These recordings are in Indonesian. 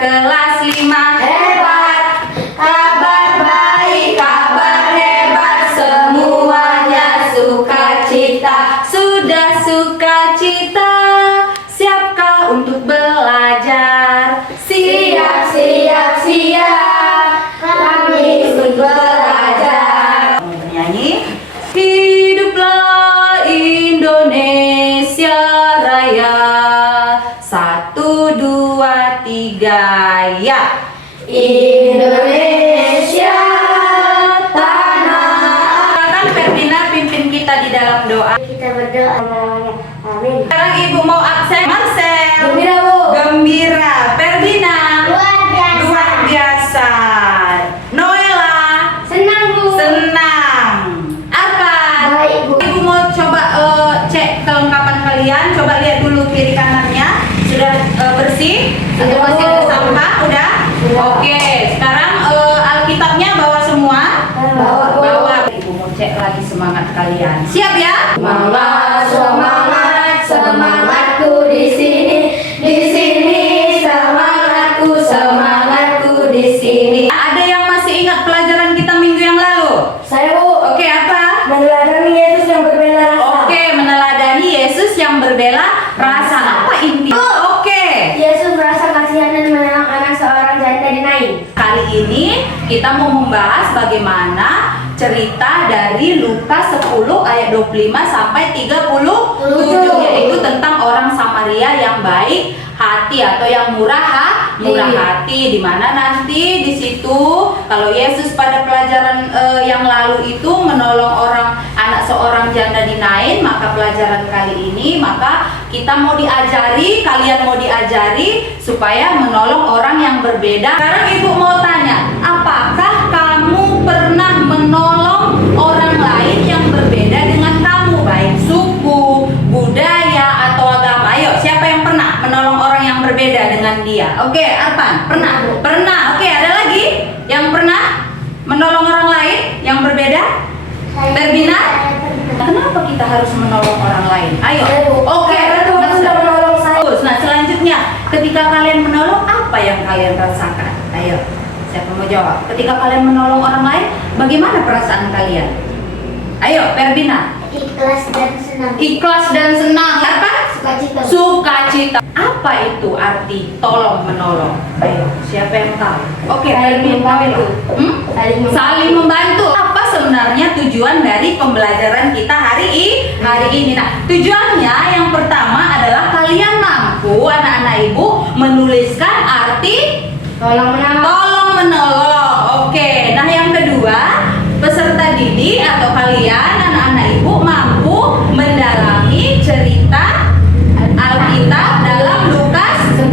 kelas 5. Hebat, kabar baik, kabar hebat, semuanya sukacita. Sudah sukacita, siapkah untuk belajar? Siap, siap, siap, kami untuk belajar. Nyanyi. Hiduplah Indonesia Raya. 1, 2, 3, ya. Indonesia tanah. Sekarang Ferdina pimpin kita di dalam doa. Kita berdoa. Amin. Sekarang Ibu mau absen. Marcel. Gembira, Bu. Gembira. Ferdina. Luar biasa. Noela. Senang, Bu. Senang. Arpan. Baik, Bu. Ibu mau coba cek kelengkapan kalian. Coba lihat dulu kiri kanannya. Sudah bersih? Atau masih ada sampah? Udah? Oke. Sekarang Alkitabnya bawa semua? Bawa. Ibu mau cek lagi semangat kalian. Siap ya? Semangat, semangat, semangatku di sini, semangatku, semangatku di sini. Ada yang masih ingat pelajaran kita minggu yang lalu? Saya, Bu, Oke, apa? meneladani Yesus yang berbela rasa. Oke, meneladani Yesus yang berbela rasa. Apa inti? Oke. Yesus merasa kasihan dan menolong anak seorang janda di Nain. Kali ini kita mau membahas bagaimana cerita dari Lukas 10 ayat 25 sampai 37, yaitu tentang orang Samaria yang baik hati atau yang murah hati, di mana nanti di situ kalau Yesus pada pelajaran yang lalu itu menolong anak seorang janda di Nain, maka pelajaran kali ini maka kita mau diajari, kalian mau diajari supaya menolong orang yang berbeda. Sekarang Ibu mau tanya, apakah kamu pernah menolong orang lain yang berbeda dengan kamu, baik suku, budaya, atau agama? Ayo, siapa yang pernah menolong orang yang berbeda dengan dia? Oke, Arpan, pernah? Pernah. Oke, ada lagi yang pernah menolong orang lain yang berbeda? Ferdina? Kenapa kita harus menolong orang lain? Ayo. Oke, Tuhan sudah menolong saya. Nah, selanjutnya, ketika kalian menolong, apa yang kalian rasakan? Ayo, siapa mau jawab? Ketika kalian menolong orang lain, bagaimana perasaan kalian? Ayo, Ferdina. Ikhlas dan senang. Ikhlas dan senang. Apa? Sukacita. Sukacita. Apa itu arti tolong menolong? Ayo, siapa yang tahu? Oke, Saling membantu. Saling membantu. Apa sebenarnya tujuan dari pembelajaran kita hari ini? Nah, tujuannya yang pertama adalah kalian mampu, anak-anak Ibu, menuliskan arti Tolong menolong. tolong menolong. Oke, nah yang kedua, peserta didik atau kalian anak-anak Ibu mampu mendalami cerita Alkitab dalam Lukas 10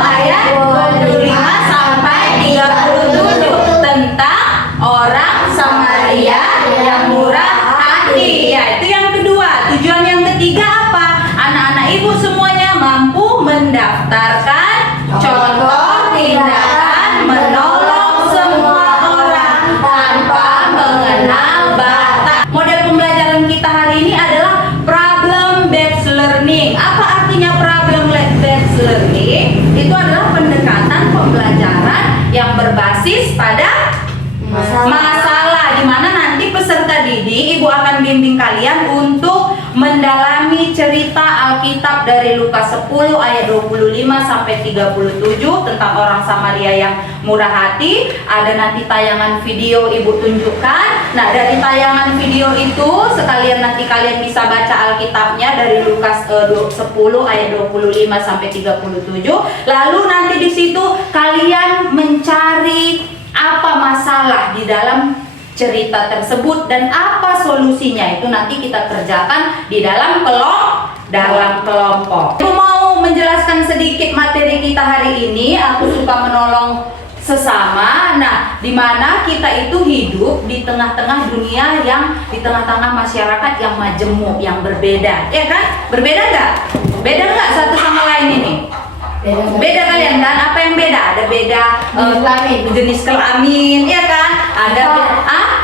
ayat 25 sampai 37 tentang orang Samaria yang murah hati. Ya, itu yang kedua. Tujuan yang ketiga apa? Anak-anak Ibu semuanya mampu mendaftarkan contoh tindakan menolong semua orang tanpa mengenal batas. Model pembelajaran kita hari ini adalah problem based learning. Apa artinya problem based learning? Itu adalah pendekatan pembelajaran yang berbasis pada masalah, di mana nanti peserta didik Ibu akan bimbing kalian untuk mendalami cerita Alkitab dari Lukas 10 ayat 25 sampai 37 tentang orang Samaria yang murah hati. Ada nanti tayangan video Ibu tunjukkan. Nah, dari tayangan video itu sekalian nanti kalian bisa baca Alkitabnya dari Lukas 10 ayat 25 sampai 37. Lalu nanti di situ kalian mencari apa masalah di dalam cerita tersebut dan apa solusinya, itu nanti kita kerjakan di dalam kelompok. Aku mau menjelaskan sedikit materi kita hari ini. Aku suka menolong sesama. Nah, di mana kita itu hidup di tengah-tengah dunia yang di tengah-tengah masyarakat yang majemuk, yang berbeda, ya kan? Berbeda nggak? Beda nggak satu sama lain ini? Beda kalian kan? Apa yang beda? Ada beda jenis kelamin, ya kan?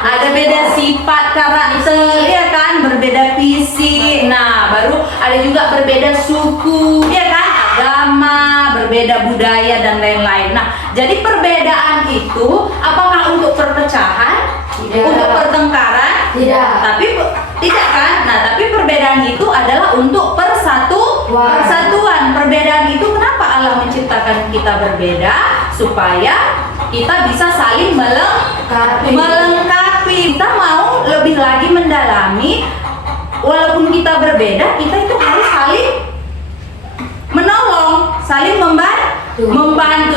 Ada beda sifat karakter, ya kan? Berbeda visi. Nah, baru ada juga berbeda suku, ya kan? agama, berbeda budaya dan lain-lain. Nah, jadi perbedaan itu apakah untuk perpecahan? Tidak. Untuk pertengkaran? Tidak. Tapi tidak kan? Nah, tapi perbedaan itu adalah untuk persatuan. Perbedaan itu kenapa Allah menciptakan kita berbeda? Supaya kita bisa saling melengkapi. Kita mau lebih lagi mendalami, walaupun kita berbeda, kita itu harus saling menolong, saling membantu.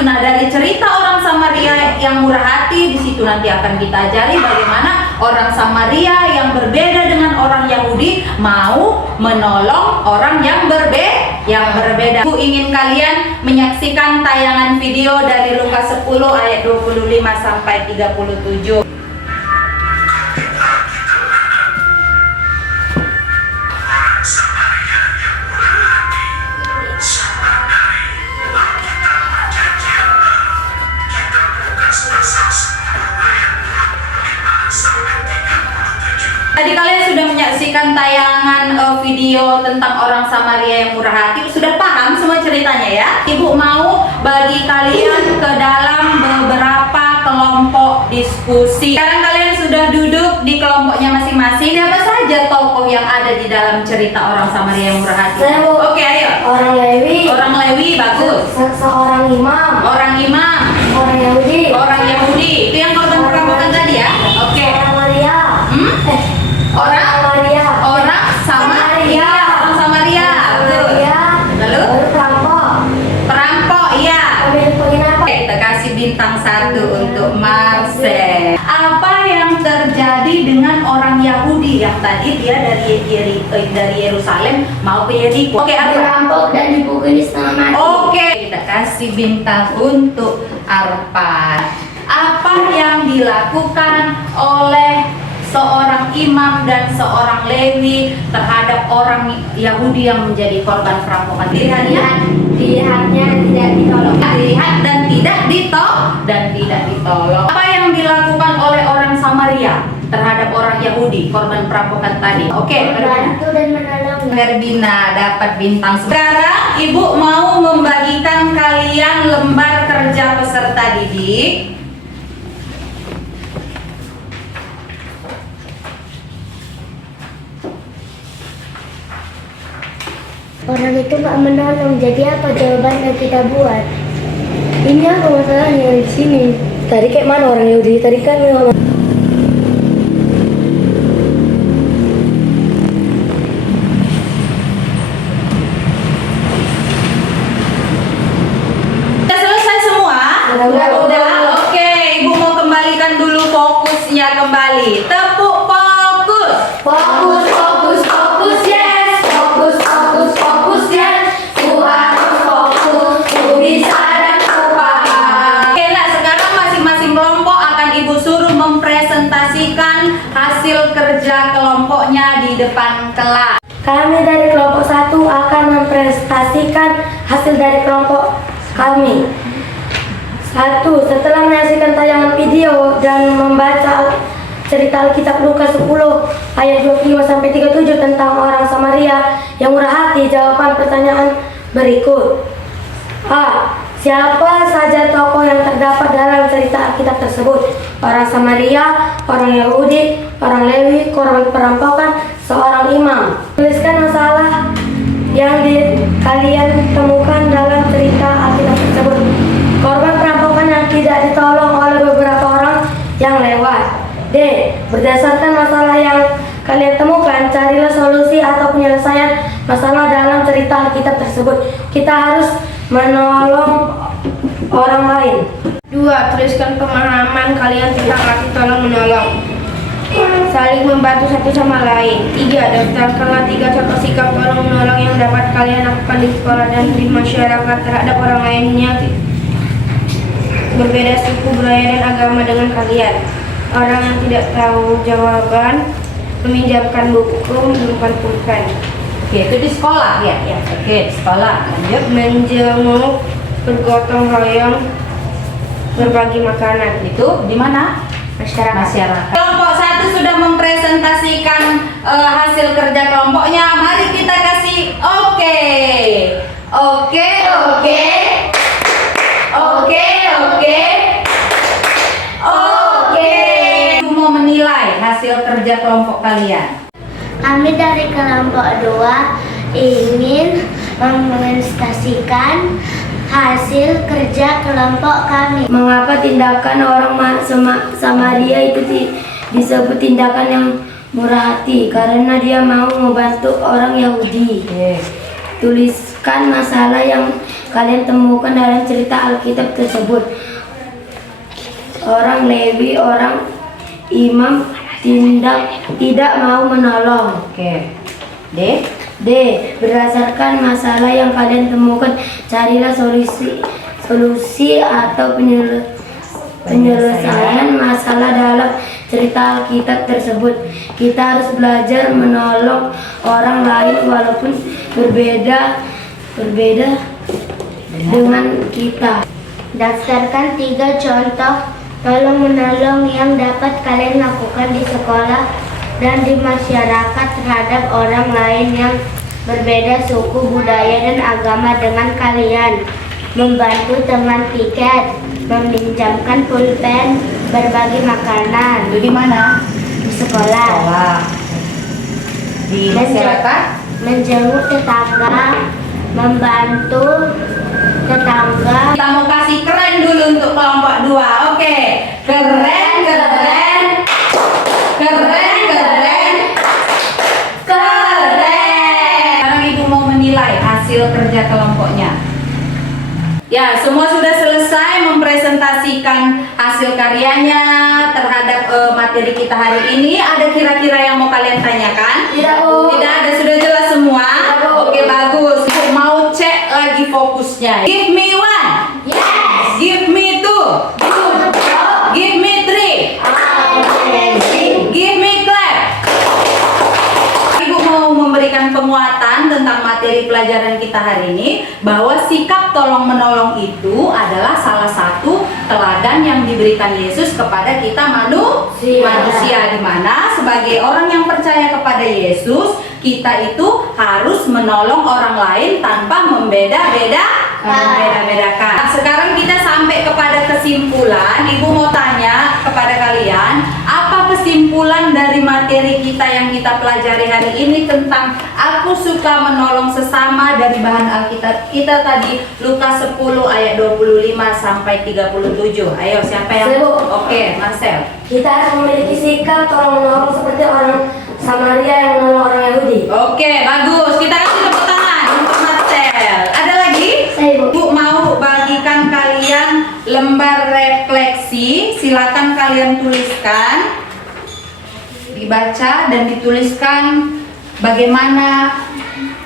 Nah, dari cerita orang Samaria yang murah hati, di situ nanti akan kita ajari bagaimana orang Samaria yang berbeda dengan orang Yahudi mau menolong orang yang berbeda. Aku ingin kalian menyaksikan tayangan video dari Lukas 10 ayat 25 sampai 37. Tadi kalian sudah menyaksikan tayangan video tentang orang Samaria yang murah hati. Sudah paham semua ceritanya ya? Ibu mau bagi kalian ke dalam beberapa kelompok diskusi. Sekarang kalian sudah duduk di kelompoknya masing-masing. Siapa saja tokoh yang ada di dalam cerita orang Samaria yang murah hati? Saya mau. Oke, ayo. Orang Lewi. Orang Lewi, bagus. Seorang imam. Orang imam. Orang Yahudi. Orang Yahudi. Itu yang korban perampokan tadi ya? Oke. Orang Maria. Orang Maria. Orang Samaria. Orang Samaria. Betul. Maria. Lalu Baru perampok, iya. penginapan. Oke, kita kasih bintang 1 untuk Marcel. Apa yang terjadi dengan orang Yahudi yang tadi dia dari Yerusalem mau ke Yeriko? Oke, apa? Dirampok dan dipukuli setengah mati. Oke, kita kasih bintang untuk Arpan. Apa yang dilakukan oleh seorang imam dan seorang Lewi terhadap orang Yahudi yang menjadi korban perampokan? Dilihatnya tidak ditolong. Dilihat dan tidak ditolong. Apa yang dilakukan oleh orang Samaria terhadap orang Yahudi korban perampokan tadi? Oke, Membantu dan menolong. Ferbina dapat bintang. Sekarang ibu mau membagikan kalian lembar kerja peserta didik. Orang itu nggak menolong, jadi apa jawaban yang kita buat? Ini apa masalahnya di sini? Tadi kayak mana orang Yahudi? Tadi kan memang. Sudah selesai semua? Udah. Oke, ibu mau kembalikan dulu fokusnya kembali. Tepuk fokus. Fokus, fokus, fokus, yes. Fokus, fokus, fokus, yes. Ku harus fokus, ku bisa dan ku paham. Oke, nah sekarang masing-masing kelompok akan ibu suruh mempresentasikan hasil kerja kelompoknya di depan kelas. Kami dari kelompok 1 akan mempresentasikan hasil dari kelompok kami. 1. Setelah menyaksikan tayangan video dan membaca cerita Alkitab Lukas 10 ayat 25 sampai 37 tentang orang Samaria yang murah hati, jawaban pertanyaan berikut. A. Siapa saja tokoh yang terdapat dalam cerita Alkitab tersebut? Orang Samaria, orang Yahudi, orang Lewi, korban perampokan, seorang imam. Tuliskan masalah yang kalian temukan dalam cerita Alkitab tersebut. Korban perampokan yang tidak ditolong oleh beberapa orang yang lewat. D. Berdasarkan masalah yang kalian temukan, carilah solusi atau penyelesaian masalah dalam cerita Alkitab tersebut. Kita harus menolong orang lain. 2. Tuliskan pemahaman kalian tentang arti tolong menolong. Saling membantu satu sama lain. 3. Daftarkanlah 3 contoh sikap tolong menolong yang dapat kalian lakukan di sekolah dan di masyarakat terhadap orang lainnya berbeda suku, budaya, dan agama dengan kalian. Orang yang tidak tahu jawaban meminjamkan buku, menyimpan pulpen. Oke, itu di sekolah ya? Ya. Oke, di sekolah. Lanjut. Menjenguk, bergotong royong, berbagi makanan. Itu di mana? Masyarakat. Kelompok 1 sudah mempresentasikan hasil kerja kelompoknya. Mari kita kasih oke. Oke, oke. Oke, oke. Oke. Ibu mau menilai hasil kerja kelompok kalian. Kami dari kelompok 2 ingin memanifestasikan hasil kerja kelompok kami. Mengapa tindakan orang Samaria itu disebut tindakan yang murah hati? Karena dia mau membantu orang Yahudi. Tuliskan masalah yang kalian temukan dalam cerita Alkitab tersebut. Orang Lewi, orang imam tidak mau menolong. Oke. D. D. Berdasarkan masalah yang kalian temukan, carilah solusi atau penyelesaian masalah dalam cerita Alkitab tersebut. Kita harus belajar menolong orang lain walaupun berbeda dengan kita. Daftarkan 3 contoh tolong menolong yang dapat kalian lakukan di sekolah dan di masyarakat terhadap orang lain yang berbeda suku, budaya, dan agama dengan kalian. Membantu teman piket, meminjamkan pulpen, berbagi makanan Itu di mana? di sekolah, Sekolah. Di masyarakat. menjenguk tetangga, membantu tetangga. Kita mau kasih keren dulu untuk kelompok 2. Oke. Keren, keren. Keren, keren. Keren. Sekarang Ibu mau menilai hasil kerja kelompoknya. Ya, semua sudah selesai mempresentasikan hasil karyanya terhadap materi kita hari ini. Ada kira-kira yang mau kalian tanyakan? Tidak, Bu. Tidak ada, sudah jelas semua? Tidak, Bu. Oke, bagus. Ibu mau cek lagi fokusnya. Give me 1. Yes. Give me 2. Give me 3. Give me clap. Ibu mau memberikan penguatan tentang materi pelajaran kita hari ini, bahwa sikap tolong menolong itu adalah salah satu teladan yang diberikan Yesus kepada kita manusia, di mana sebagai orang yang percaya kepada Yesus, kita itu harus menolong orang lain tanpa membeda-bedakan. Nah, sekarang kita sampai kepada kesimpulan. Ibu mau tanya kepada kalian, apa kesimpulan dari materi kita yang kita pelajari hari ini tentang aku suka menolong sesama dari bahan Alkitab kita tadi, Lukas 10 ayat 25 sampai 37. Ayo, siapa yang Saya, Bu. Oke, Marcel. Kita harus memiliki sikap tolong menolong seperti orang Samaria yang menolong orang Yahudi. Oke, bagus. Kita kasih tepuk tangan untuk Marcel. Ada lagi? Saya, Bu. Ibu mau bagikan kalian lembar refleksi. Silakan kalian tuliskan, dibaca dan dituliskan bagaimana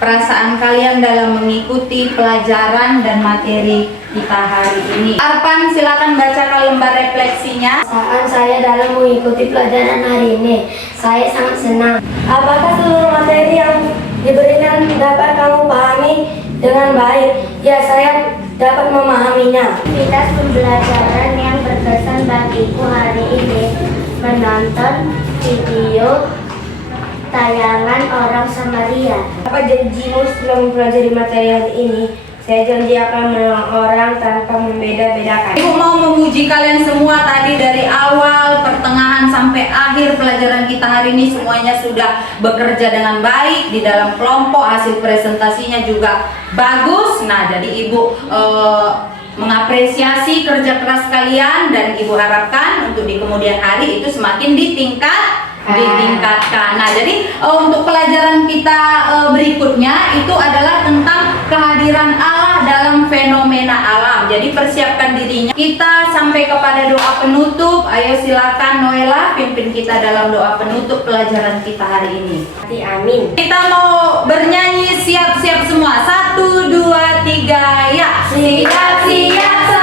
perasaan kalian dalam mengikuti pelajaran dan materi kita hari ini. Arpan, silakan bacakan lembar refleksinya. Perasaan saya dalam mengikuti pelajaran hari ini, saya sangat senang. Apakah seluruh materi yang diberikan dapat kamu pahami dengan baik? Ya, saya dapat memahaminya. Aktivitas pembelajaran yang berkesan bagiku hari ini menonton video tayangan orang Samaria. Apa janjimu setelah mempelajari materi hari ini? Saya janji akan menolong orang tanpa membeda-bedakan. Ibu mau memuji kalian semua tadi dari awal, pertengahan sampai akhir pelajaran kita hari ini semuanya sudah bekerja dengan baik di dalam kelompok, hasil presentasinya juga bagus. Nah, jadi Ibu mengapresiasi kerja keras kalian dan Ibu harapkan untuk di kemudian hari itu semakin ditingkatkan. Nah, jadi untuk pelajaran kita berikutnya itu adalah tentang kehadiran Allah dalam fenomena alam. Jadi persiapkan dirinya. Kita sampai kepada doa penutup. Ayo silakan Noela pimpin kita dalam doa penutup pelajaran kita hari ini. Amin. Kita mau bernyanyi, siap-siap semua. 1, 2, 3, ya. Siap-siap.